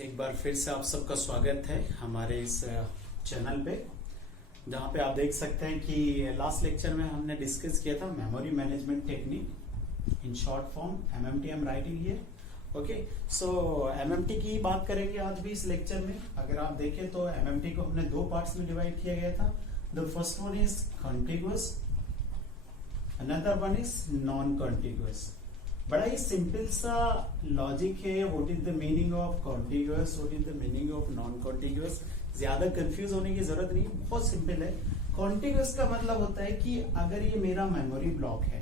एक बार फिर से आप सबका स्वागत है हमारे इस चैनल पे, जहाँ पे आप देख सकते हैं कि लास्ट लेक्चर में हमने डिस्कस किया था memory management technique in short form MMT I am writing here. Okay, so MMT की बात करेंगे आज भी इस लेक्चर में। अगर आप देखें तो एमएमटी को हमने दो पार्ट्स में डिवाइड किया गया था। The first one is contiguous, another one is non contiguous. बड़ा ही सिंपल सा लॉजिक है। What is the meaning of contiguous, what is the meaning of non contiguous. ज्यादा कंफ्यूज होने की जरूरत नहीं, बहुत सिंपल है। कॉन्टिगुअस का मतलब होता है कि अगर ये मेरा मेमोरी ब्लॉक है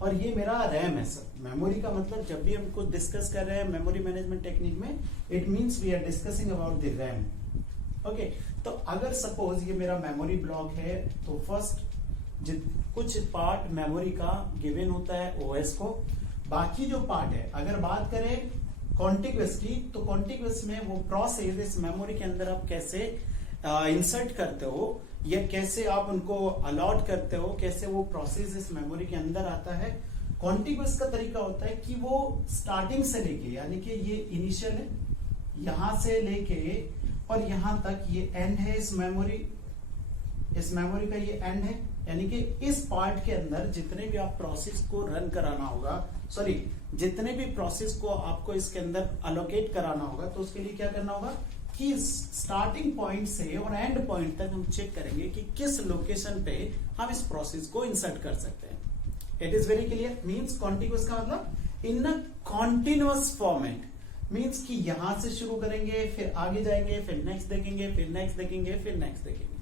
और ये मेरा रैम है। सर मेमोरी का मतलब जब भी हम कुछ डिस्कस कर रहे हैं मेमोरी मैनेजमेंट टेक्निक में, it means we are discussing about the RAM. Okay, तो अगर सपोज ये मेरा मेमोरी ब्लॉक है तो फर्स्ट कुछ पार्ट मेमोरी का गिवन होता है ओएस को, बाकी जो पार्ट है अगर बात करें कॉन्टिगुअस की, तो कॉन्टिगुअस में वो प्रोसेस इस मेमोरी के अंदर आप कैसे इंसर्ट करते हो या कैसे आप उनको अलॉट करते हो, कैसे वो प्रोसेस इस मेमोरी के अंदर आता है। कॉन्टिगुअस का तरीका होता है कि वो स्टार्टिंग से लेके, यानी कि ये इनिशियल है, यहां से लेके और यहां तक ये एंड है इस मेमोरी का ये एंड है। यानी कि इस पार्ट के अंदर जितने भी आप प्रोसेस को रन कराना होगा, सॉरी जितने भी प्रोसेस को आपको इसके अंदर अलोकेट कराना होगा, तो उसके लिए क्या करना होगा कि स्टार्टिंग पॉइंट से और एंड पॉइंट तक हम चेक करेंगे कि किस लोकेशन पे हम इस प्रोसेस को इंसर्ट कर सकते हैं। It is very clear. Means contiguous का मतलब इन अ कॉन्टिन्यूअस फॉर्मेट, मींस कि यहां से शुरू करेंगे, फिर आगे जाएंगे, फिर नेक्स्ट देखेंगे, फिर नेक्स्ट देखेंगे, फिर नेक्स्ट देखेंगे।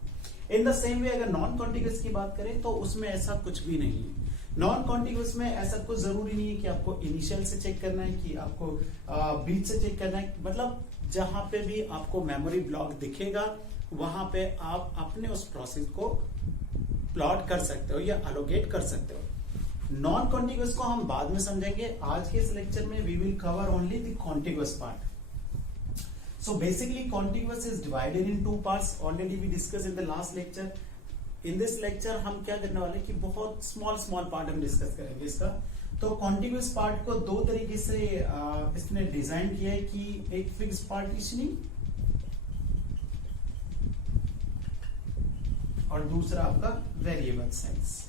इन द सेम वे अगर नॉन कॉन्टिगुअस की बात करें तो उसमें ऐसा कुछ भी नहीं है। नॉन कॉन्टिगुअस में ऐसा कुछ जरूरी नहीं है कि आपको इनिशियल से चेक करना है, कि आपको बीच से चेक करना है। मतलब जहां पे भी आपको मेमोरी ब्लॉक दिखेगा वहां पे आप अपने उस प्रोसेस को प्लॉट कर सकते हो या अलोकेट कर सकते हो। नॉन कॉन्टिगुअस को हम बाद में समझेंगे। आज के इस लेक्चर में we will cover only the contiguous part. So basically contiguous is divided in two parts. Already we discussed in the last lecture. In this lecture हम क्या करने वाले कि बहुत स्मॉल पार्ट हम डिस्कस करेंगे इसका। तो कॉन्टिग्यूअस पार्ट को दो तरीके से इसने डिजाइन किया है कि एक फिक्स पार्टीशनिंग और दूसरा आपका वेरिएबल साइज।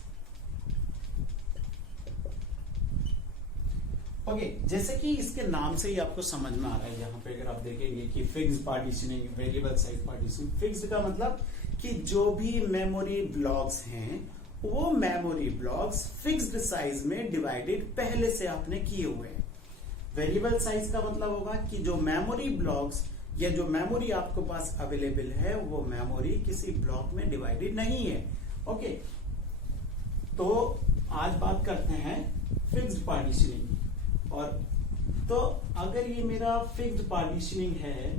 ओके, जैसे कि इसके नाम से ही आपको समझ में आ रहा है, यहाँ पे अगर आप देखेंगे कि fix partitioning, variable size partitioning. Fix का मतलब कि जो भी मेमोरी ब्लॉक्स हैं वो मेमोरी ब्लॉक्स फिक्स्ड साइज में डिवाइडेड पहले से आपने किए हुए हैं। वेरिएबल साइज का मतलब होगा कि जो मेमोरी ब्लॉक्स या जो मेमोरी आपके पास अवेलेबल है वो मेमोरी किसी ब्लॉक में डिवाइडेड नहीं है। ओके, तो आज बात करते हैं फिक्स्ड पार्टीशनिंग। और तो अगर ये मेरा फिक्स्ड पार्टीशनिंग है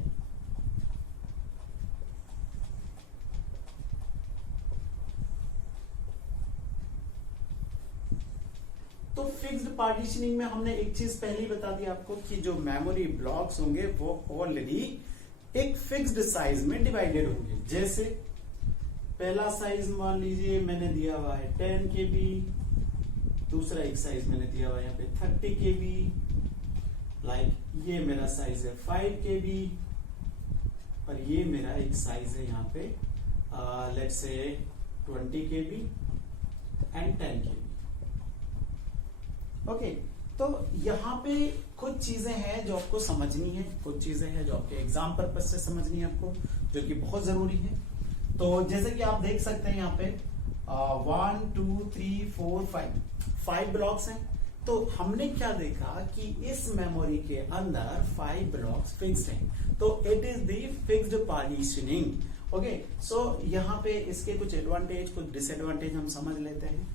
तो फिक्स्ड पार्टीशनिंग में हमने एक चीज पहले ही बता दी आपको कि जो मेमोरी ब्लॉक्स होंगे वो ऑलरेडी एक फिक्स्ड साइज में डिवाइडेड होंगे। जैसे पहला साइज मान लीजिए मैंने दिया हुआ है 10 KB, दूसरा एक साइज मैंने दिया हुआ है यहाँ पे 30 KB, लाइक ये मेरा साइज है 5 KB और ये मेरा एक साइज है यहाँ पे let's say 20 KB and 10 KB। Okay, तो यहाँ पे कुछ चीजें हैं जो आपको समझनी है, कुछ चीजें हैं जो आपके एग्जाम पर्पज से समझनी है आपको, जो कि बहुत जरूरी है। तो जैसे कि आप देख सकते हैं यहाँ पे 1 2 3 4 5 ब्लॉक्स हैं। तो हमने क्या देखा कि इस मेमोरी के अंदर 5 ब्लॉक्स फिक्स्ड हैं, तो it is the fixed partitioning. Okay, so यहाँ पे इसके कुछ एडवांटेज कुछ डिसएडवांटेज हम समझ लेते हैं।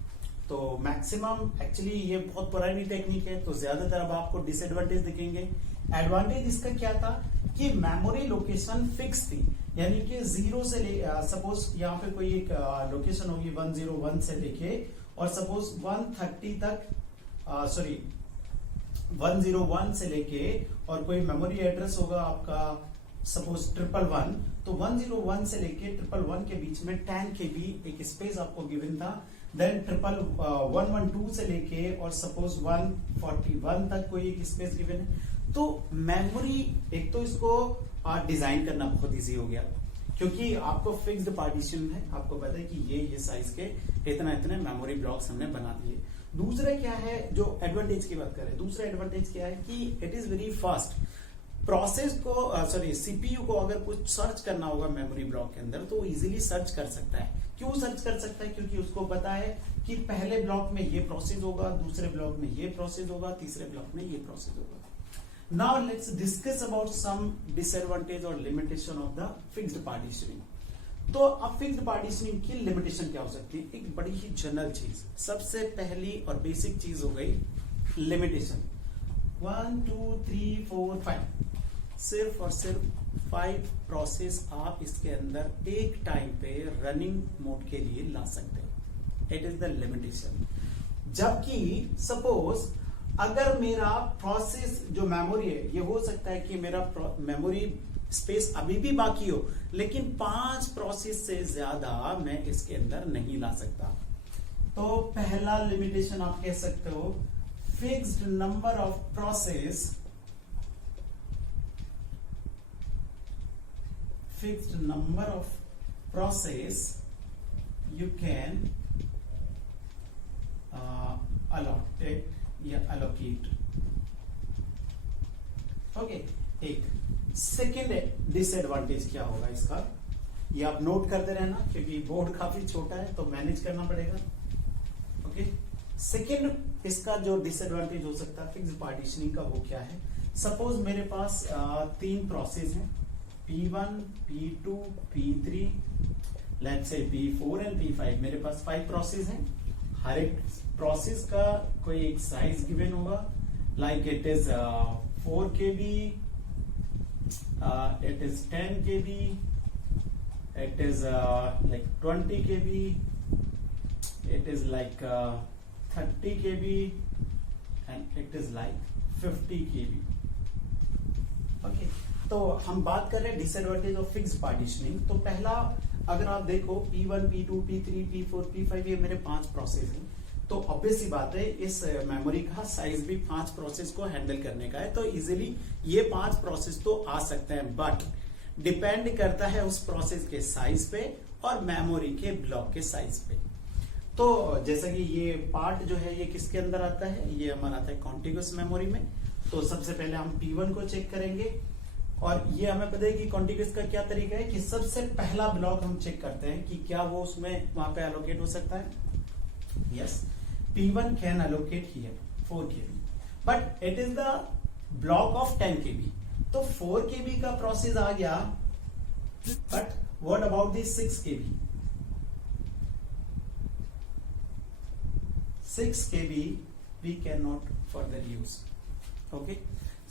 तो मैक्सिमम एक्चुअली ये बहुत पुरानी टेक्निक है, तो ज्यादातर अब आपको डिसएडवांटेज दिखेंगे। एडवांटेज इसका क्या था कि मेमोरी लोकेशन फिक्स थी, यानी कि 0 से सपोज यहाँ पे कोई एक लोकेशन होगी 101 से लेके और सपोज 130 तक, सॉरी 101 से लेके और कोई मेमोरी एड्रेस होगा आपका सपोज 111, तो 101 से लेके 111 के बीच में 10 KB एक स्पेस आपको गिवन था। देन 112 से लेके और सपोज 141 तक कोई एक स्पेस गिवन है। तो मेमोरी एक तो इसको डिजाइन करना बहुत इजी हो गया, क्योंकि आपको फिक्स्ड पार्टीशन है, आपको पता है कि ये साइज के इतना इतने मेमोरी ब्लॉक्स हमने बना दिए। दूसरा क्या है, जो एडवांटेज की बात करें, दूसरा एडवांटेज क्या है कि it is very fast. Process को सीपीयू को अगर कुछ सर्च करना होगा मेमोरी ब्लॉक के अंदर तो इजीली सर्च कर सकता है। क्यों सर्च कर सकता है? क्योंकि उसको पता है कि पहले ब्लॉक में ये प्रोसेस होगा, दूसरे ब्लॉक में ये प्रोसेस होगा, तीसरे ब्लॉक में ये प्रोसेस होगा। Now let's discuss about some disadvantage or limitation of the fixed partitioning. तो अब फिक्स्ड पार्टीशनिंग की लिमिटेशन क्या हो सकती है? एक बड़ी ही जनरल चीज, सबसे पहली और बेसिक चीज हो गई लिमिटेशन। 1 2 3 4 5 सिर्फ और सिर्फ 5 प्रोसेस आप इसके अंदर एक टाइम पे रनिंग मोड के लिए ला सकते हो। It is the limitation. जबकि सपोज अगर मेरा प्रोसेस जो मेमोरी है, ये हो सकता है कि मेरा मेमोरी स्पेस अभी भी बाकी हो, लेकिन 5 प्रोसेस से ज्यादा मैं इसके अंदर नहीं ला सकता। तो पहला लिमिटेशन आप कह सकते हो, fixed number of process, fixed number of process you can allotted या allocate। ओके, एक सेकेंड डिसएडवांटेज क्या होगा इसका, ये आप नोट करते रहना क्योंकि बोर्ड काफी छोटा है तो मैनेज करना पड़ेगा। ओके, सेकेंड इसका जो डिसएडवांटेज हो सकता है फिक्स्ड पार्टीशनिंग का, वो क्या है? सपोज मेरे पास 3 प्रोसेस हैं, P1 P2 P3, let's say P4 and P5। मेरे पास 5 प्रोसेस हैं। हर एक प्रोसेस का कोई एक साइज गिवन होगा, like it is 4 KB, it is 10 KB, it is like 20 KB, it is like 30 KB, and it is like 50 KB। Okay, तो हम बात कर रहे हैं डिसएडवांटेज ऑफ फिक्स्ड पार्टीशनिंग। तो पहला, अगर आप देखो P1 P2 P3 P4 P5 ये मेरे 5 प्रोसेस हैं, तो ऑब्वियस सी बात है इस मेमोरी का साइज भी 5 प्रोसेस को हैंडल करने का है, तो इजीली ये 5 प्रोसेस तो आ सकते हैं, बट डिपेंड करता है उस प्रोसेस के साइज पे और मेमोरी के ब्लॉक के साइज पे। तो जैसा कि ये पार्ट जो है ये किसके अंदर आता है, ये हमारा आता है कॉन्टिग्यूअस मेमोरी में। तो सबसे पहले हम P1 को चेक करेंगे, और ये हमें पता है कि कॉन्टिग्यूअस का क्या तरीका है कि सबसे पहला ब्लॉक हम चेक करते हैं कि क्या वो उसमें वहां पे एलोकेट हो सकता है। Yes, P1 can allocate here 4 KB, but it is the block of 10 KB। तो 4 KB का प्रोसेस आ गया, but what about this 6 KB? 6 KB we can not further use. Okay,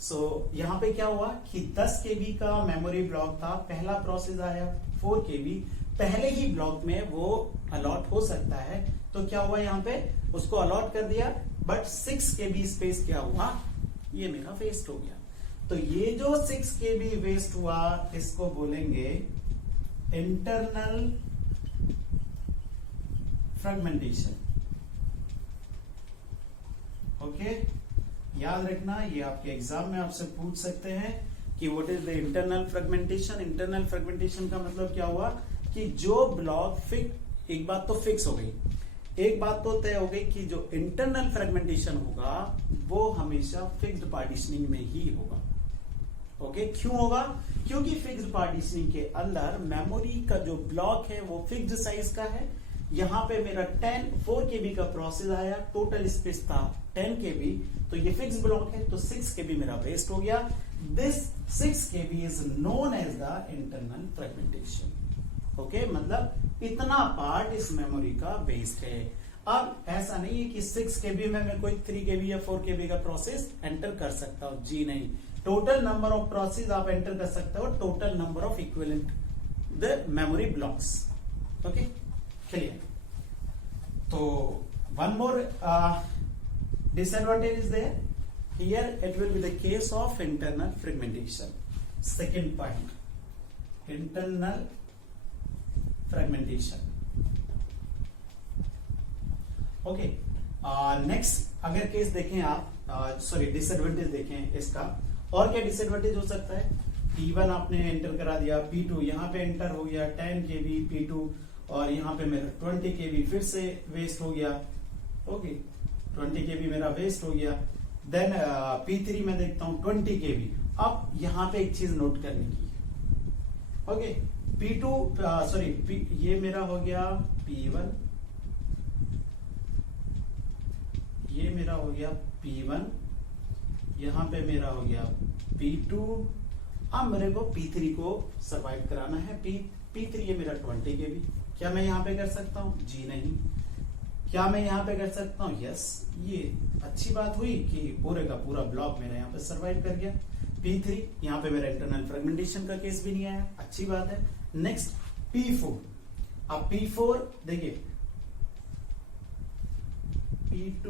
so यहां पे क्या हुआ कि 10 KB का मेमोरी ब्लॉक था, पहला प्रोसेस आया 4 KB, पहले ही ब्लॉक में वो अलॉट हो सकता है, तो क्या हुआ यहां पे उसको अलॉट कर दिया, बट 6 KB स्पेस क्या हुआ, ये मेरा वेस्ट हो गया। तो ये जो 6 KB वेस्ट हुआ इसको बोलेंगे इंटरनल फ्रेगमेंटेशन। ओके, याद रखना, ये आपके एग्जाम में आपसे पूछ सकते हैं कि what is the internal fragmentation. Internal fragmentation का मतलब क्या हुआ कि जो ब्लॉक एक बात तो फिक्स हो गई, एक बात तो तय हो गई कि जो इंटरनल फ्रेगमेंटेशन होगा वो हमेशा फिक्स्ड पार्टीशनिंग में ही होगा। ओके, क्यों होगा? क्योंकि फिक्स्ड पार्टीशनिंग के अंदर मेमोरी का जो ब्लॉक है वो फिक्स्ड साइज का है। यहां पे मेरा 4 KB का प्रोसेस आया, टोटल स्पेस था 10 KB, तो ये फिक्स ब्लॉक है, तो 6 KB मेरा वेस्ट हो गया। This 6 KB is known as the internal fragmentation. Okay, मतलब इतना पार्ट इस मेमोरी का वेस्ट है। अब ऐसा नहीं है कि 6 KB में मैं कोई 3 KB या 4 KB का प्रोसेस एंटर कर सकता हूं, जी नहीं। टोटल नंबर ऑफ प्रोसेस आप एंटर कर सकते हो, total number of equivalent the memory blocks. Okay, clear? तो one more disadvantage is there. Here it will be the case of internal fragmentation. Second point, internal fragmentation. Okay, next अगर case देखें आप, sorry disadvantage देखें इसका, और क्या disadvantage हो सकता है, P1 आपने एंटर करा दिया, P2 यहाँ पे एंटर हो गया 10 kV P2, और यहाँ पे मेरा 20 kV फिर से वेस्ट हो गया। ओके, 20 kV मेरा वेस्ट हो गया। देन P3 में देखता हूँ 20 kV। अब यहाँ पे एक चीज नोट करने की, ओके, ये मेरा हो गया P1, ये मेरा हो गया P1, यहां पे मेरा हो गया P2। अब मेरे को P3 को सर्वाइव कराना है। P3 ये मेरा 20 kV। क्या मैं यहां पे कर सकता हूं? जी नहीं। क्या मैं यहां पे कर सकता हूं? यस। ये अच्छी बात हुई कि पूरे का पूरा ब्लॉक मेरा यहां पे सर्वाइव कर गया। P3 यहां पे मेरा इंटरनल फ्रेगमेंटेशन का केस भी नहीं आया, अच्छी बात है। Next P4। अब P4 देखिए, P2,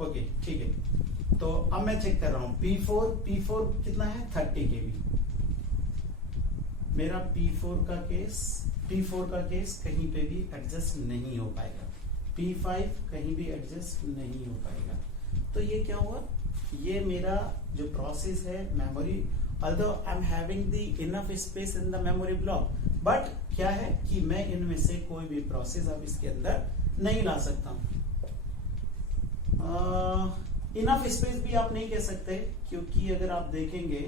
ओके ठीक है। तो अब मैं चेक कर रहा हूं P4 कितना है, 30 kV। मेरा P4 का केस कहीं पे भी एडजस्ट नहीं हो पाएगा। P5 कहीं भी एडजस्ट नहीं हो पाएगा। तो ये क्या हुआ, ये मेरा जो प्रोसेस है memory, although I'm having the enough space in the memory block, but क्या है कि मैं इनमें से कोई भी प्रोसेस अब इसके अंदर नहीं ला सकता। इनफ स्पेस भी आप नहीं कह सकते, क्योंकि अगर आप देखेंगे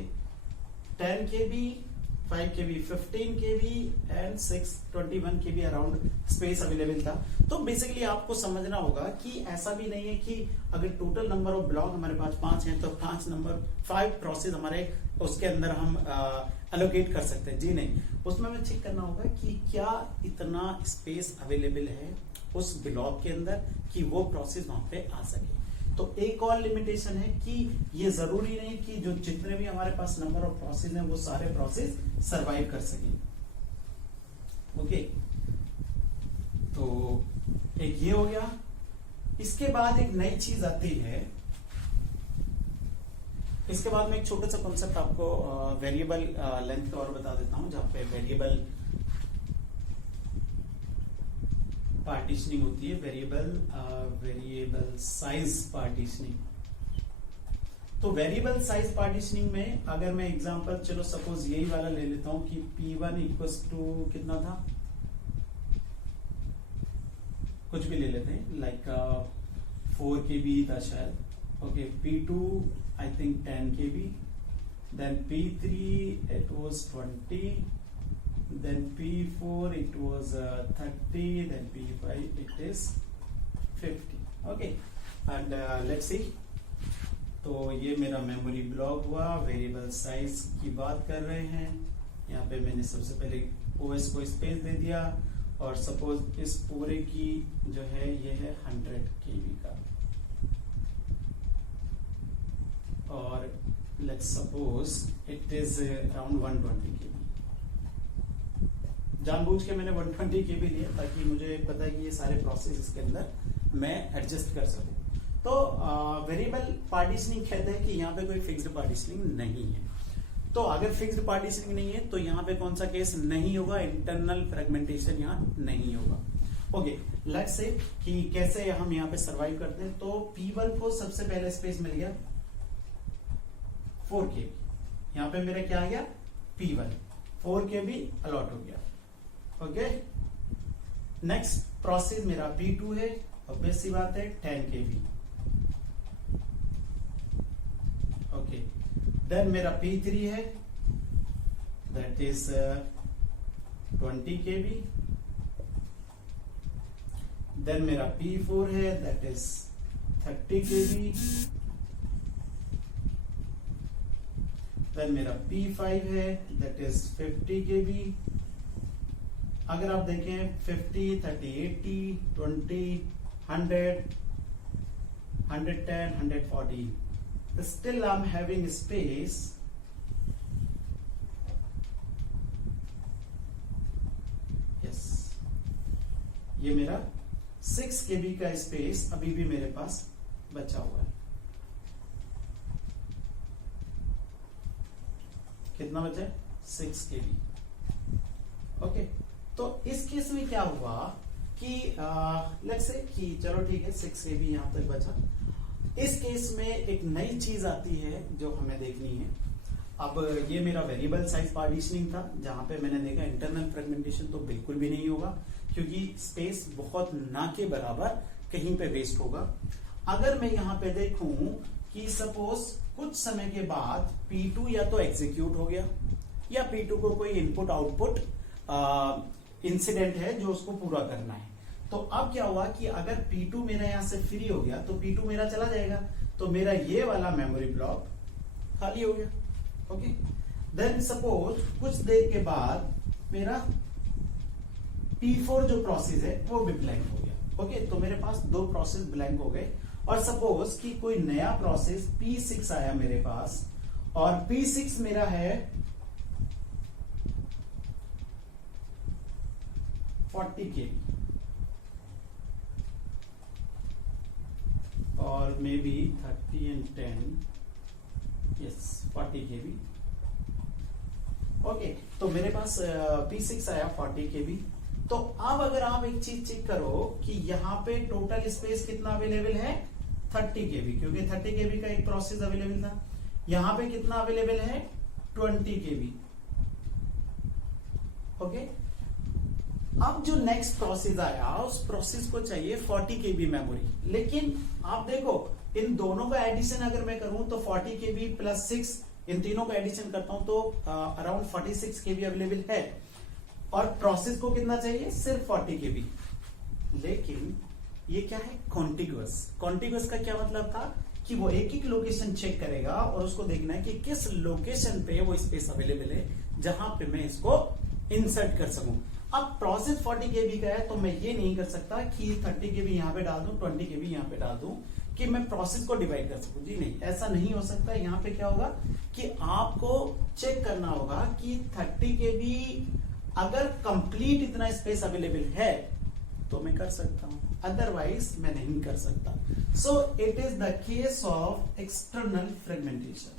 10 kV, 5 kV, 15 kV and 21 kV around space available था। तो बेसिकली आपको समझना होगा कि ऐसा भी नहीं है कि अगर टोटल नंबर ऑफ ब्लॉक हमारे पास 5 हैं तो 5 प्रोसेस हमारे उसके अंदर हम एलोकेट कर सकते हैं। जी नहीं, उसमें हमें चेक करना होगा कि क्या इतना स्पेस अवेलेबल है उस ब्लॉक के अंदर कि वो प्रोसेस वहां पे आ सके। तो एक और लिमिटेशन है कि ये जरूरी नहीं कि जो जितने भी हमारे पास नंबर ऑफ प्रोसेस हैं वो सारे प्रोसेस सरवाइव कर सके। ओके, तो एक ये हो गया। इसके बाद एक नई चीज आती है, इसके बाद में एक छोटा सा कॉन्सेप्ट आपको वेरिएबल लेंथ का और बता देता हूं, जहां पे वेरिएबल पार्टीशनिंग होती है, वेरिएबल साइज पार्टीशनिंग। तो वेरिएबल साइज पार्टीशनिंग में अगर मैं एग्जांपल, चलो सपोज यही वाला ले लेता हूं कि P1 इक्वल्स टू कितना था, कुछ भी ले लेते हैं, लाइक 4 kV था शायद। Okay, P2 I think 10 kV, then P3 it was 20, then P4 it was 30, then P5 it is 50. Okay, and let's see. तो ये मेरा मेमोरी ब्लॉक हुआ। वेरिएबल साइज की बात कर रहे हैं, यहाँ पे मैंने सबसे पहले OS को स्पेस दे दिया, और सपोज इस पूरे की जो है ये है 100 kV का, और let's suppose it is around 120 kV। जानबूझ के मैंने 120 kV लिया ताकि मुझे पता है कि ये सारे प्रोसेस इसके अंदर मैं एडजस्ट कर सकूं। तो वेरिएबल पार्टीशनिंग कहते हैं कि यहाँ पे कोई फिक्स्ड पार्टीशनिंग नहीं है। तो अगर फिक्स्ड पार्टीशनिंग नहीं है तो यहाँ पे कौन सा केस नहीं होगा, इंटरनल फ्रेगमेंटेशन यहाँ नहीं होगा। ओके, लेट्स से कि कैसे हम यहाँ पे सर्वाइव करते हैं। तो P1 को सबसे पहले स्पेस मिल गया 4 kV, यहाँ पे मेरा क्या आ गया P1, 4 kV अलॉट हो गया। ओके, नेक्स्ट प्रोसेस मेरा P2 है, ऑब्वियस सी बात है 10 kV। ओके, देन मेरा P3 है, दैट इज 20 kV। देन मेरा P4 है, दैट इज 30 kV। देन मेरा P5 है, दैट इज 50 kV। अगर आप देखें 50, 30, 80, 20, 100, 110, 140, still I'm having space yes, ये मेरा 6 kV का स्पेस अभी भी मेरे पास बचा हुआ है। कितना बचा है? 6 kV। ओके, तो इस केस में क्या हुआ कि लेट्स से कि चलो ठीक है 6 kV यहां तक बचा। इस केस में एक नई चीज आती है जो हमें देखनी है। अब ये मेरा वेरिएबल साइज पार्टीशनिंग था, जहां पे मैंने देखा इंटरनल फ्रेगमेंटेशन तो बिल्कुल भी नहीं होगा, क्योंकि स्पेस बहुत ना के बराबर कहीं पे वेस्ट होगा। अगर मैं यहाँ पे देखूं कि सपोज कुछ समय के बाद P2 या तो एग्जीक्यूट हो गया या P2 को कोई इनपुट आउटपुट इंसिडेंट है जो उसको पूरा करना है, तो अब क्या हुआ कि अगर P2 मेरा यहां से फ्री हो गया तो P2 मेरा चला जाएगा, तो मेरा ये वाला मेमोरी ब्लॉक खाली हो गया। ओके, देन सपोज कुछ देर के बाद मेरा P4 जो प्रोसेस है वो भी ब्लैंक हो गया। ओके, तो मेरे पास दो प्रोसेस ब्लैंक हो गए। और सपोज कि कोई नया प्रोसेस P6 आया मेरे पास, और P6 मेरा है 40 KB और may be 30 and 10, yes 40 KB। Okay, तो मेरे पास P6 आया 40 KB। तो अब अगर आप एक चीज चेक करो कि यहाँ पे टोटल स्पेस कितना अवेलेबल है 30 KB, क्योंकि 30 KB का एक प्रोसेस अवेलेबल था। यहाँ पे कितना अवेलेबल है 20 KB। ओके, अब जो नेक्स्ट प्रोसेस आया उस प्रोसेस को चाहिए 40 KB मेमोरी, लेकिन आप देखो इन दोनों का एडिशन अगर मैं करूं तो 40 KB प्लस 6, इन तीनों का एडिशन करता हूं तो अराउंड 46 KB अवेलेबल है, और प्रोसेस को कितना चाहिए सिर्फ 40 KB। लेकिन ये क्या है कॉन्टिग्युअस। कॉन्टिग्युअस का क्या मतलब था कि वो एक एक लोकेशन चेक करेगा और उसको देखना है कि किस लोकेशन पे वो स्पेस अवेलेबल है जहां पे मैं इसको इंसर्ट कर सकूं। अब प्रोसेस 40 KB का है तो मैं ये नहीं कर सकता कि 30 KB यहां पे डाल दूं 20 KB यहां पे डाल दूं कि मैं प्रोसेस को डिवाइड कर सकूं। जी नहीं, ऐसा नहीं हो सकता। यहाँ पे क्या होगा कि आपको चेक करना होगा कि 30 KB अगर कंप्लीट इतना स्पेस अवेलेबल है तो मैं कर सकता हूं, अदरवाइज मैं नहीं कर सकता। So it is the case of external fragmentation.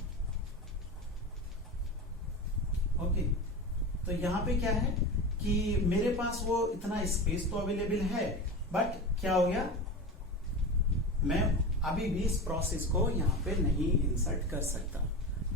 Okay, तो यहां पे क्या है कि मेरे पास वो इतना स्पेस तो अवेलेबल है, बट क्या हो गया मैं अभी भी इस प्रोसेस को यहां पे नहीं इंसर्ट कर सकता।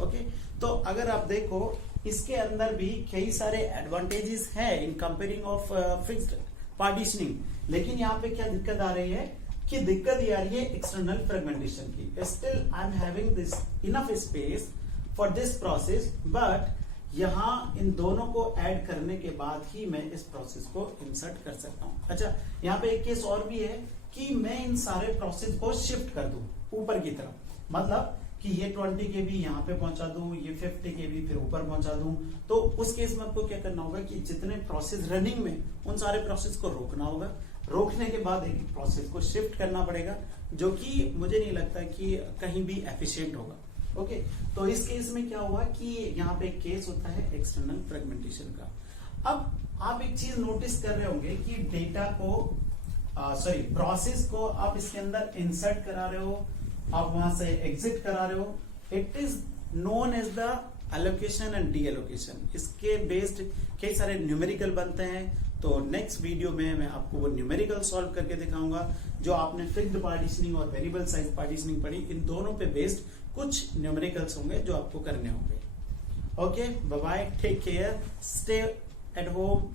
ओके, तो अगर आप देखो इसके अंदर भी कई सारे एडवांटेजेस है इन कंपेयरिंग ऑफ फिक्स्ड पार्टीशनिंग, लेकिन यहाँ पे क्या दिक्कत आ रही है कि दिक्कत ये आ रही है एक्सटर्नल फ्रेगमेंटेशन की। Still I am having this enough space for this process, but यहां इन दोनों को ऐड करने के बाद ही मैं इस प्रोसेस को इंसर्ट कर सकता हूं। अच्छा, यहाँ पे एक केस और भी है कि मैं इन सारे प्रोसेस को शिफ्ट कर दूं ऊपर की तरफ, मतलब कि ये 20 KB यहाँ पे पहुंचा दूं, ये 50 KB फिर ऊपर पहुंचा दूं। तो उस केस में आपको क्या करना होगा कि जितने प्रोसेस रनिंग में उन सारे प्रोसेस को रोकना होगा। रोकने के बाद एक प्रोसेस को शिफ्ट करना पड़ेगा, जो कि मुझे नहीं लगता कि कहीं भी एफिशिएंट होगा। ओके, तो इस केस में क्या हुआ कि यहाँ पे एक केस होता है एक्सटर्नल फ्रेगमेंटेशन का। अब आप एक चीज नोटिस कर रहे होंगे कि डेटा को प्रोसेस को आप इसके अंदर इंसर्ट करा रहे हो, आप वहां से एग्जिट करा रहे हो। It is known as the allocation and deallocation. इसके बेस्ड कई सारे न्यूमेरिकल बनते हैं, तो नेक्स्ट वीडियो में मैं आपको वो न्यूमेरिकल सॉल्व करके दिखाऊंगा। जो आपने फिक्स्ड पार्टीशनिंग और वेरिएबल साइज पार्टीशनिंग पढ़ी, इन दोनों पे बेस्ड कुछ न्यूमेरिकल्स होंगे जो आपको करने होंगे। Okay, bye bye, take care, stay at home.